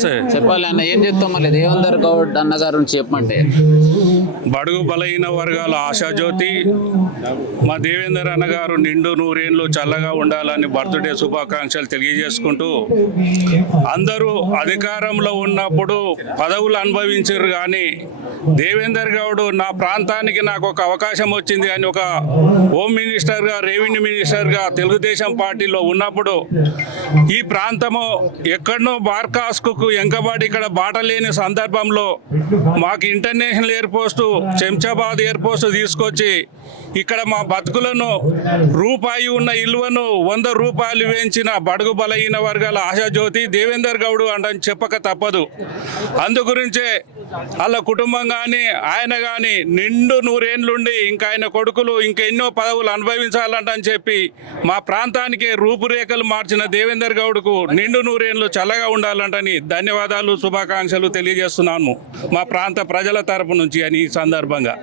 చెప్పాలి అన్న, ఏం చెప్తాం మళ్ళీ దేవేందర్ గౌడ్ అన్నగారు చెప్పమంటే. బడుగు బలహీన వర్గాల ఆశాజ్యోతి మా దేవేందర్ అన్నగారు నిండు నూరేళ్ళు చల్లగా ఉండాలని బర్త్డే శుభాకాంక్షలు తెలియజేసుకుంటూ, అందరూ అధికారంలో ఉన్నప్పుడు పదవులు అనుభవించారు కానీ దేవేందర్ గౌడ్ నా ప్రాంతానికి నాకు ఒక అవకాశం వచ్చింది అని ఒక హోమ్ మినిస్టర్గా, రెవెన్యూ మినిస్టర్గా తెలుగుదేశం పార్టీలో ఉన్నప్పుడు ఈ ప్రాంతము ఎక్కడనో బార్కాస్కు ఎంకబాడి ఇక్కడ బాట లేని సందర్భంలో మాకు ఇంటర్నేషనల్ ఎయిర్పోర్టు శంషాబాద్ ఎయిర్పోర్టు తీసుకొచ్చి ఇక్కడ మా బతుకులను రూపాయి ఉన్న ఇల్లువను 100 రూపాయలు వేయించిన బడుగు బలహీన వర్గాల ఆశాజ్యోతి దేవేందర్ గౌడ్ అని చెప్పక తప్పదు. అందుగురించే వాళ్ళ కుటుంబం కానీ ఆయన కానీ నిండు నూరేళ్ళుండి ఇంకా ఆయన కొడుకులు ఇంకెన్నో పదవులు అనుభవించాలంటని చెప్పి మా ప్రాంతానికి రూపురేఖలు మార్చిన దేవేందర్ గౌడ్కు నిండు నూరేళ్ళు చల్లగా ఉండాలంటని ధన్యవాదాలు, శుభాకాంక్షలు తెలియజేస్తున్నాను మా ప్రాంత ప్రజల తరపు నుంచి అని ఈ సందర్భంగా.